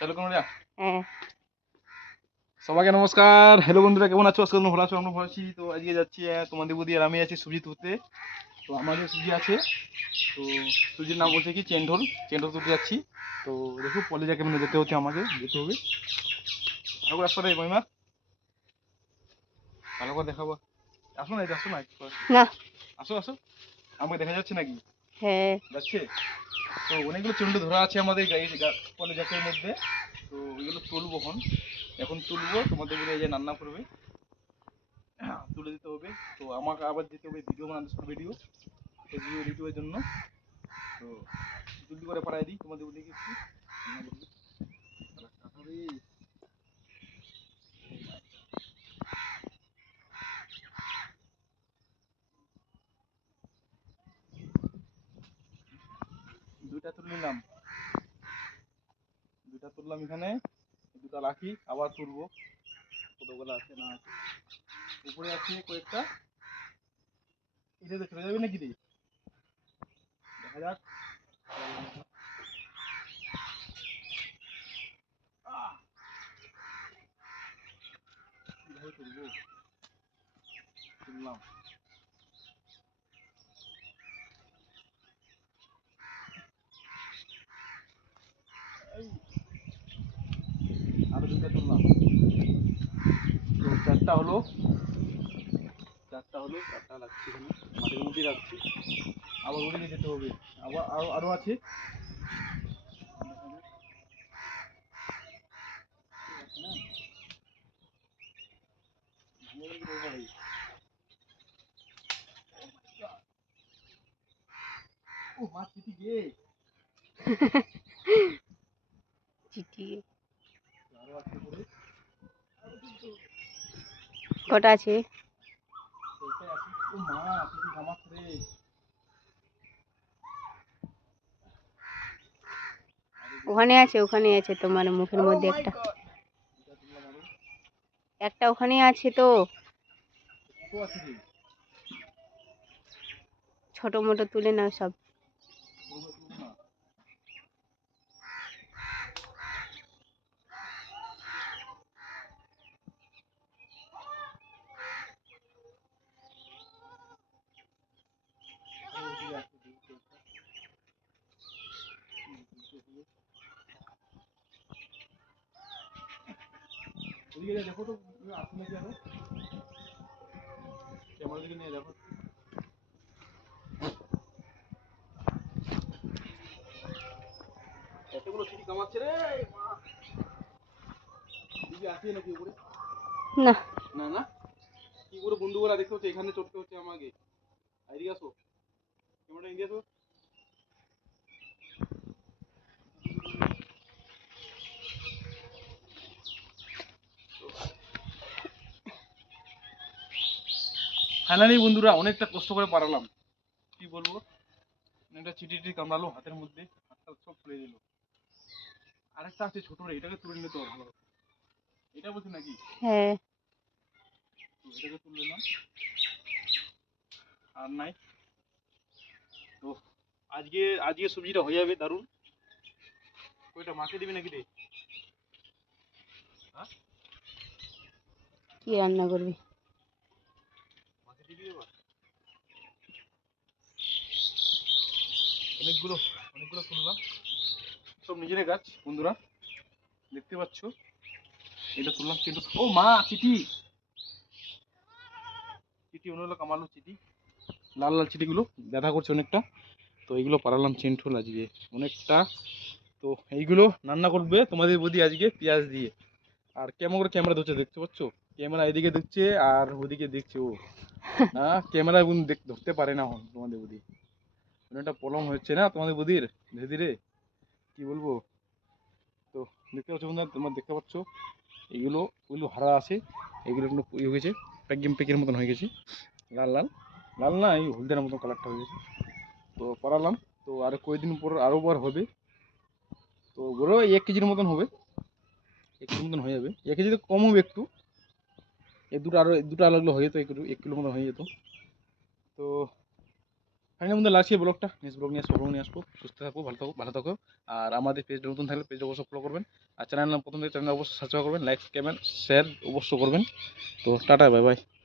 হ্যাঁ। সবাইকে নমস্কার। হ্যালো বন্ধুরা কেমন আছো? আজকে ভালো আছো আমরা ভালো আছি। তো আজকে যাচ্ছি আহ, তোমাদের বুদ্ধি আর আমি আছি সুজি তুলতে তো আমাদের সুজি আছে তো সুজির নাম বলছে কি চেন্ডোল চেন্ডোল তুলতে যাচ্ছি। তো দেখো পলে যাকে মানে যেতে হচ্ছে আমাকে যেতে হবে। ভালো করে আসতে মহিমা। ভালো করে দেখাবো। আসো না আসো। না। আসো আসো। আমাকে দেখা যাচ্ছে নাকি? হ্যাঁ। তো অনেকগুলো চন্ডু ধরা আছে আমাদের গাড়ি কলে জ্যাকের মধ্যে। তো ওইগুলো তুলবো এখন। এখন তুলবো, তোমাদের এই যে রান্না করবে। তুলে দিতে হবে। তো আমাকে আবার যেতে হবে ভিডিও বানাতে শুধু ভিডিও ফেসবুক ইউটিউবের জন্য। তো জলদি করে পাঠাই দিই তোমাদের বলে কি একটু রান্না করবে। তাহলে কাটাবে। দুইটা তুলে নিলাম। দুইটা তুললাম এখানে দুটা রাখি, আবার তুলবো। কতগুলো আছে না আছে। উপরে আছে কয়েকটা। এটা চলে যাবে নাকি রে দেখা যাক আহ! কীভাবে তুলবো তুললাম এই আরও দুটো তুললাম তো চারটা হলো। চারটা হলো চারটা লাগছে এখানে। মাটির মধ্যেই রাখছি। আবার ওদিকে যেতে হবে। আবার আরও আরও আছে। ও মাছ চিঠি গে আরও আছে উপরে আছে? ওখানে আছে ওখানে আছে তোমার মুখের মধ্যে একটা। একটা ওখানে আছে তো। ছোট মোটো তুলে নাও সব তুলবো, তুলবো না। এই যে আছে, দুটো আছে। ওদিকে যা দেখো তো নাকি আরও ক্যামেরা দিকে নিয়ে দেখো। এতগুলো ছুটি কামাচ্ছে রে মা। দিদি আছে নাকি উপরে? না। না না? কি করে বন্ধুগুলা দেখতে হচ্ছে? এখানে চড়তে হচ্ছে আমাকে। এদিকে আসো। ক্যামেরাটা ইন্ডিয়া ফাইনালি বন্ধুরা অনেকটা কষ্ট করে পারালাম। কি বলব? একটা চিঠি টিটি কামড়ালো হাতের মধ্যে হাতটা সব ফুলে দিল। আরেকটা আছে ছোট রে এটাকে তুলে নিতে ভালো এটা বলছি নাকি? হ্যাঁ। এটাকে তুলে নিলাম আর নাই। তো আজকে আজকে সবজিটা হয়ে যাবে দারুণ। ওইটা মাকে দিবি নাকি রে? কি রান্না করবি মাকে দিবি এবার অনেকগুলো অনেকগুলো তুললাম সব নিজের গাছ বন্ধুরা। দেখতে পাচ্ছ? এটা তুললাম কিন্তু ও মা চিঠি! চিঠি অন্য কামালো চিঠি। লাল লাল চিঠিগুলো ব্যথা করছে অনেকটা। তো এইগুলো পারালাম চেন্টুল আজকে অনেকটা। তো এইগুলো রান্না করবে তোমাদের বদি আজকে পেঁয়াজ দিয়ে। আর কেমন করে ক্যামেরা ধরছে দেখতে পাচ্ছ? ক্যামেরা এদিকে দেখছে আর ওদিকে দেখছে ও। হ্যাঁ ক্যামেরা এখন ধরতে পারে না এখন তোমাদের বদি। অনেকটা প্রবলেম হচ্ছে না তোমাদের বদির? ধীরে ধীরে। কি বলব? তো দেখতে পাচ্ছ বন্ধুরা, তোমরা দেখতে পাচ্ছ, এগুলো ওইগুলো হারা আছে। এগুলো একটু ইয়ে হয়ে গেছে প্যাকিং প্যাকের মতন হয়ে গেছে। লাল লাল। লাল না, এই হলদের মতন কালারটা হয়ে গেছে। তো করালাম তো আর কয়েকদিন পর আরও বার হবে। তো বড় এক কেজির মতন হবে। এক কেজির মতন হয়ে যাবে। এক কেজি তো কম হবে একটু। এই দুটো আরও দুটো আলাদা হয়ে যেত এক কিলো মতন হয়ে যেত। তো ফাইনাল মধ্যে লাগছে ব্লগটা নেক্সট ব্লগ নিয়ে আসব ব্লগ নিয়ে আসব। সুস্থ থাকব ভালো থাকো ভালো থাকো। আর আমাদের পেজ নতুন থাকলে পেজ অবশ্যই ফলো করবেন। আর চ্যানেল প্রথম থেকে চ্যানেল অবশ্যই সাবস্ক্রাইব করবেন লাইক কমেন্ট শেয়ার অবশ্যই করবেন। তো টাটা বাই বাই